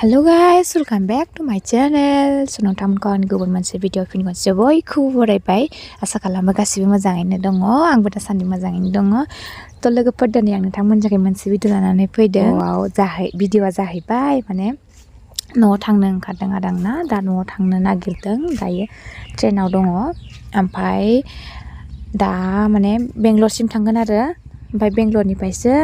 Hello guys, welcome back to my channel. So nontonton गुबुन मोनसे video fin खनसे बयखौबो बरायबाय आसा खालामो गासिबो मोजाङैनो दङ आंबो दासान्दि मोजाङैनो दङ थ लोगोफोर दिनै आं नोंथांमोननि थाखाय मोनसे भिडिअ लानानै फैदों भिडिअआ जाहैबाय माने न'आव थांनो ओंखारदों आरोना दा न'आव थांनो नागिरदों दायो ट्रेनाव दङ ओमफ्राय दा माने बेंगलरसिम थांगोन आरो ओमफ्राय बेंगलरनिफ्रायसो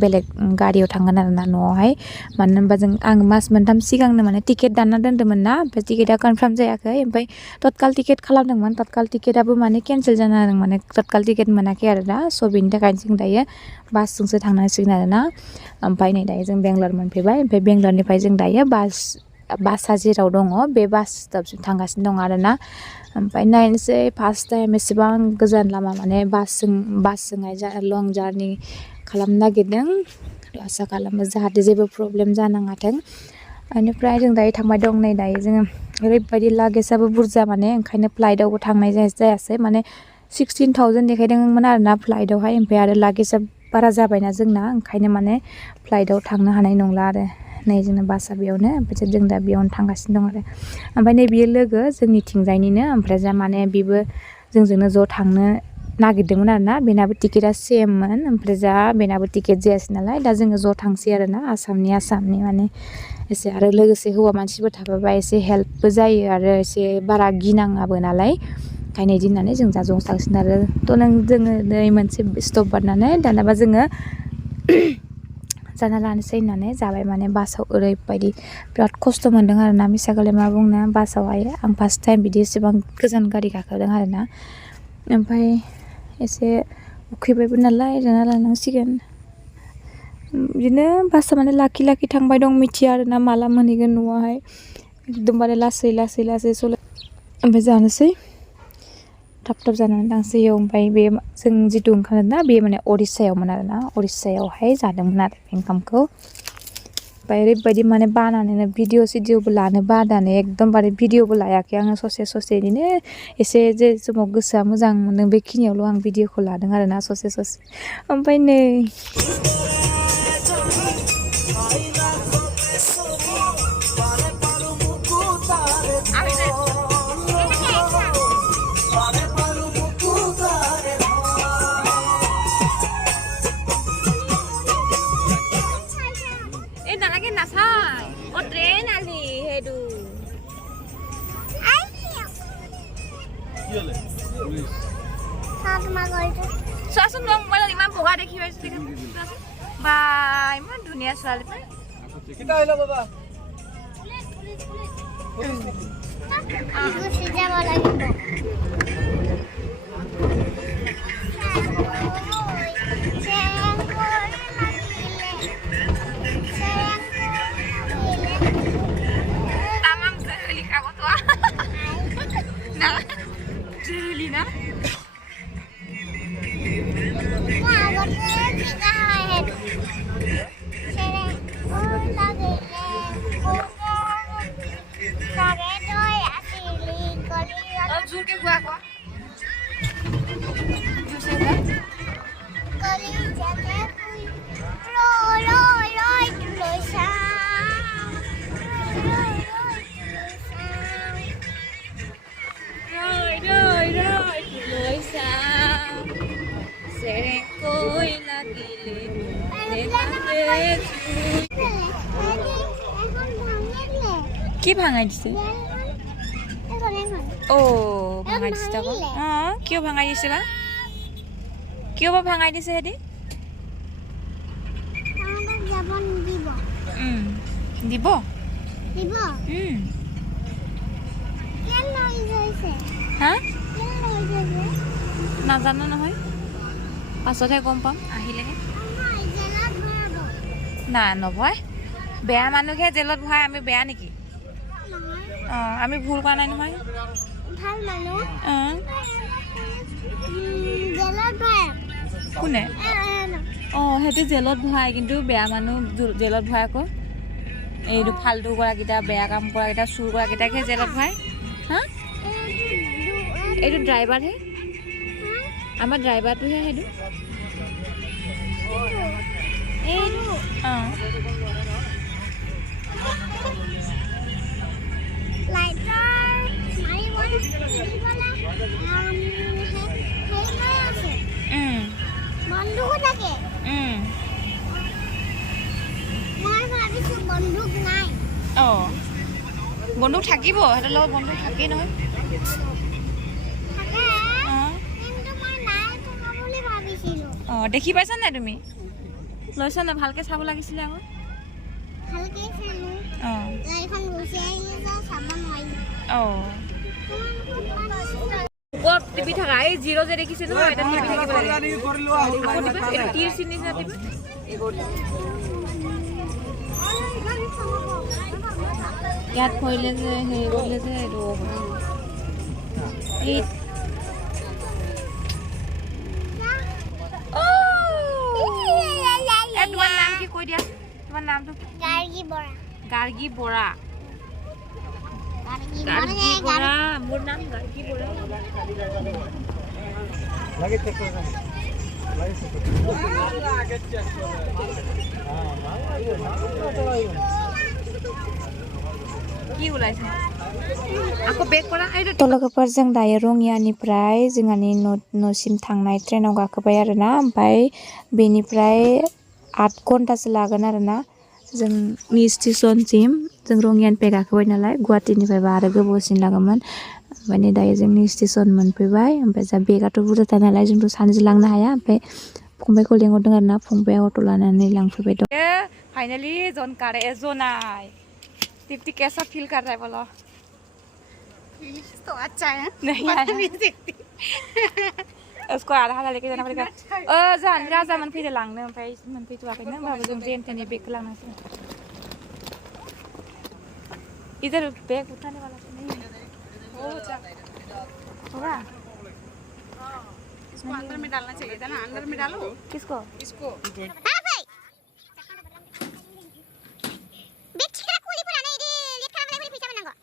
बेलेग गारियाव थांगोन आरोना न'आवहाय मानो होनबा आं मास मोनथाम सिगांनो माने टिकेट दानना दोन्दोंमोन ना ओमफ्राय टिकेटआ कनफार्म जायाखै ओमफ्राय तत्काल टिकेट खालामदोंमोन तत्काल टिकेटआबो माने केनसेल जाना होदों माने तत्काल टिकेट मोनाखै आरो दा स' बेनि थाखायनो जों दायो बासजोंसो थांनांसिगोन आरोना ओमफ्राय नै दायो जों बेंगलर मोनफैबाय ओमफ्राय बेंगलरनिफ्राय जों दायो बासआ जेराव दङ बे बास स्टपसिम थांगासिनो दं आरोना ओमफ्राय नायनोसै फार्स्ट टाइम एसेबां गोजान लामा माने बासजोंहाय लं जार्नि खालामनो नागिरदों आसा खालामो जाहाथे जेबो प्रब्लेम जानाङाथों बेनिफ्राय जों दायो थांबाय दं नै दायो जोङो ओरैबायदि लागेजआबो बुरजा माने ओंखायनो फ्लाइटआवबो थांनाय जायासै माने 16,000 देखायदोंमोन आरोना फ्लाइटआवहाय ओमफ्राय आरो लागेजआ बारा जाबायना जोंना ओंखायनो माने फ्लाइटआव थांनो हानाय नंला आरो नै जोंना बासआ बेयावनो ओमफ्राय जों दा बेयावनो थांगासिनो दं आरो ओमफ्राय नै बियो लोगो जोंनिथिंजायनिनो ओमफ्राय जा माने बेबो जोंजोंनो ज' थांनो नागिरदोंमोन आरोना बेनाबो टिकेटआ सेममोन ओमफ्राय जा बेनाबो टिकेट जायासै नालाय दा जोङो ज' थांसै आरोना आसामनि माने एसे आरो लोगोसे हौवा मानसिफोर थाफाबा एसे हेल्पबो जायो आरो एसे बारा गिनाङाबो नालाय ओंखायनो बिदि होननानै जों दा ज' थांसिगोन आरो जोङो नै मोनसे स्टप बारनानै दानाबा जोङो जाना लानोसै होननानै जाबाय माने बासाव ओरैबायदि बिराद खस्थ' मोन्दों आरोना मिसाखौलाय मा बुंनो बासावहाय आं फार्स्ट टाइम बिदि एसेबां गोजान गारि गाखोदों आरोना ओमफ्राय एसे उखैबायबो नालाय जाना लानांसिगोन बिदिनो बासआ माने लाखि थांबाय दं मिथिया आरोना माला मोनहैगोन न'आवहाय एकदमबारे लासै सलाय ओमफ्राय जानोसै थाब जानानै थांसै ओमफ्राय बे जों जिथु ओंखारदोंना बे माने उरिस्सायावमोन आरोना उरिस्सायावहाय जादोंमोन आरो ओंखामखौ ओमफ्राय ओरैबायदि माने बानानैनो भिडिअबो लानो बानानै एकदमबारे भिडिअबो लायाखै आङो ससे बिदिनो एसे जे समाव गोसोआ मोजां मोनदों बेखिनियावल' आं भिडिअखौ लादों आरोना ससे ओमफ्राय नै চোৱাচোন মই মোবাইলত ইমান বগা দেখি পাইছোঁ বা ইমান ধুনীয়া ছোৱালী কি ভাঙাই দিছে ভাঙাই দিছে আকৌ কিয় ভাঙাই দিছে বা কিয় বা ভাঙাই দিছে হেৰি দিব হা নাজানো নহয় পাছতহে গম পাম আহিলেহে না নভয় বেয়া মানুহে জেলত ভৰাই আমি বেয়া নেকি আমি ভুল কৰা নাই নহয় ভাল মানুহ জেলত ভৰাই কোনে সেইটো জেলত ভৰাই কিন্তু বেয়া মানুহ জেলত ভৰাই আকৌ এইটো ফাল্টু কৰাকেইটা বেয়া কাম কৰাকেইটা চুৰ কৰাকেইটাকহে জেলত ভৰাই হা এইটো ড্ৰাইভাৰহে আমাৰ ড্ৰাইভাৰটোহে সেইটো এইটো বন্ধুক থাকিব হেতৰ লগত বন্ধুক থাকেই নহয় দেখি পাইছা নাই তুমি লৈছা না ভালকে চাব লাগিছিল আকৌ ভালকে চালো লাইখন গুছি আহিছে চাব নোৱাৰি ওপৰত টিপি থাকা এই জিৰো যে দেখিছে নহয় এটা টিপি থাকিব লাগে এটা তীৰ চিনি না টিপি ইয়াত কৰিলে যে হেৰি কৰিলে যে এইটো এই তোমার নাম কি কই দিয়া তোমার নাম তো গার্গী বড়া মোর নাম গার্গী বড়া লাগে চেক করে লাগে চেক করে আগে চেক করে কি উলাইছে aku bek kora to logoफोर जों दायो रङियानिफ्राय जोंहानि न'सिम थांनाय ट्रेनाव गाखोबाय आरोना ओमफ्राय बेनिफ्राय 8 घन्टासो लागोन आरोना जोंनि स्टेशनसिम जों रङियानिफ्राय गाखोबाय नालाय गुवाहाटीनिफ्रायबा आरो गोबावसिन लागोमोन ओमफ्राय दायो जोंनि स्टेशन मोनफैबाय ओमफ्राय जा बेगाथ' बुरजाथार नालाय जोंथ' सानैजों लांनो हाया ओमफ्राय फंबायखौ लेंहरदों आरोना फंबाया अट' लानानै लांफैबाय दं फाइनली जन कारे जनाय दीप्ति कैसा फील कर रहा है बोलो तो अच्छा है नहीं नहीं देखती उसको आधा आधा लेके जाना पड़ेगा जान राजा मन फैदे लांनो ओमफ्राय मन फैथ'वाखैनो होमबाबो जों जेनथेननि बेगखौ लांनांसिगोन इधर बैग उठाने वाला तो नहीं है वो होगा इसको अंदर में डालना चाहिए था ना अंदर में डालो किसको इसको हां भाई बैग छिकरा कोली पुराने ये लेट खराब वाला पीछे बनांगो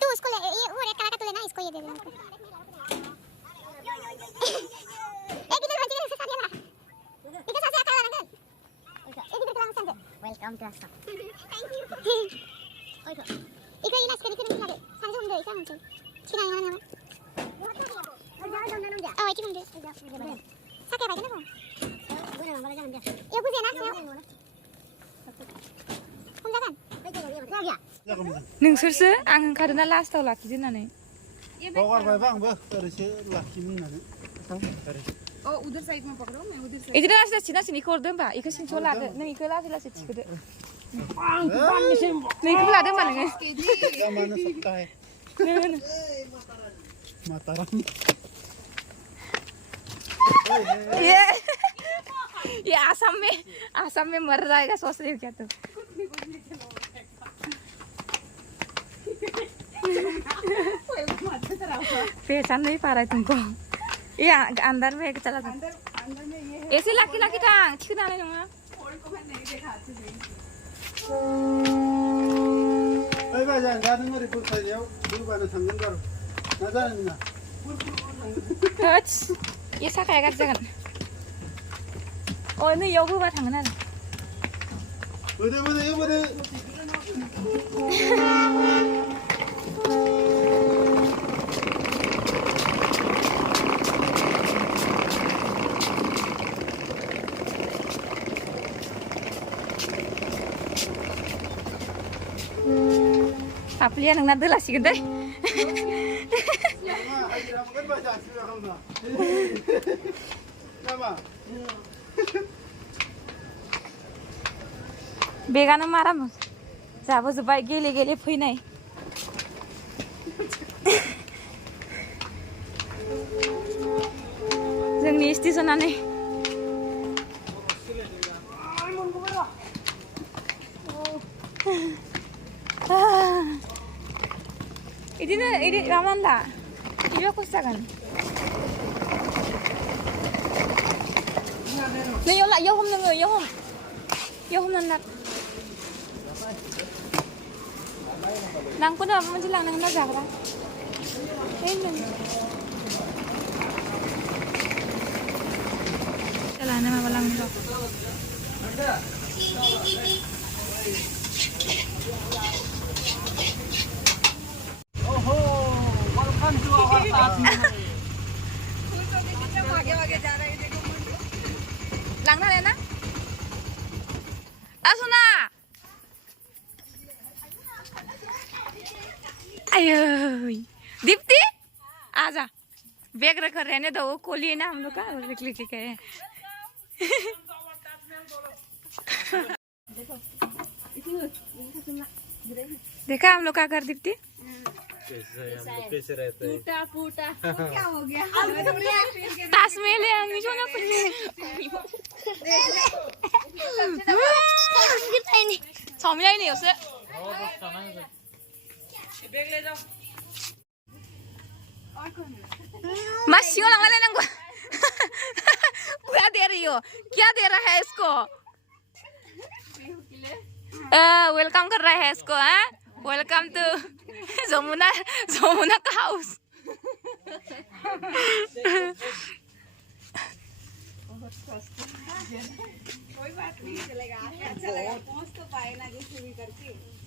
तू उसको ले ये वो रेड कलर का तो लेना इसको ये दे देना एक इधर हंसी से साथ लेना इधर साथ आता है ना एक इधर कलाम Sanjay welcome to Assam thank you okay इधर ये लास्ट करके निकला दे संजय हम दे क्या हम छिना यहाँ ना oh itu kan dia sakit baik kenapa ya aku sih नोंसोरसो आं ओंखारोना लास्टाव लाखिजेननानै बावगारबाय बा आंबो ओरैसो लाखिमोन होननानै ओ उधर साइड में पकड़ो मैं उधर से इधर लासै लासै सिनिखौ हरदो होमबा इखौ सिनथियाव लादो नों इखौ लासै लासै थिखोदो नों इखौ लादो होमबा नोङो मानो सकता है माताराम ये आसाम में मर जाएगा सोच रही हो क्या तुम पहचान नहीं पा रहा है तुमको ये अंदर में चला था अंदर में ये है ऐसे लाकी लाकी टांग ठीक डाले ना फोड़ को मैं नहीं दिखाती थी ओइ बाजा गादों ओरै फुरसायाव दुबानो थांगोन बार मा जानो नोंना होट्स ये साखाया गाज्रि जागोन अ नै इयाव होबा थांगोन आरो बोदो Papliya nang nadalasigin deh. Begana marah mas. Siapa sebaik gele feinai. जोंनि स्टेशनानो ini rawan dah. Ini aku sakan. Nih yo lah yo hom nang. Nang pun apa macam lang nang najakra. Ini. Jalan nama balang tu. Langna Lena? Asuna. आयो दीप्ति आजा bag रख रहने दो वो खोलिए ना हम लोग का लिख लिख के देखा हम लोग का घर दीप्ति कैसे रहते हैं टूटा फूटा क्या हो गया ताश में ले आंगी जो ना कुछ समझा ही नहीं उसे बैग ले जाओ मस्सियों लगा लेना को क्या दे रही हो क्या दे रहा है इसको वेलकम कर रहा है इसको हाँ वेलकम टू जमुना जमुना का हाउस कोई बात नहीं चलेगा अच्छा लगा पहुंच तो पाए ना जैसे भी करके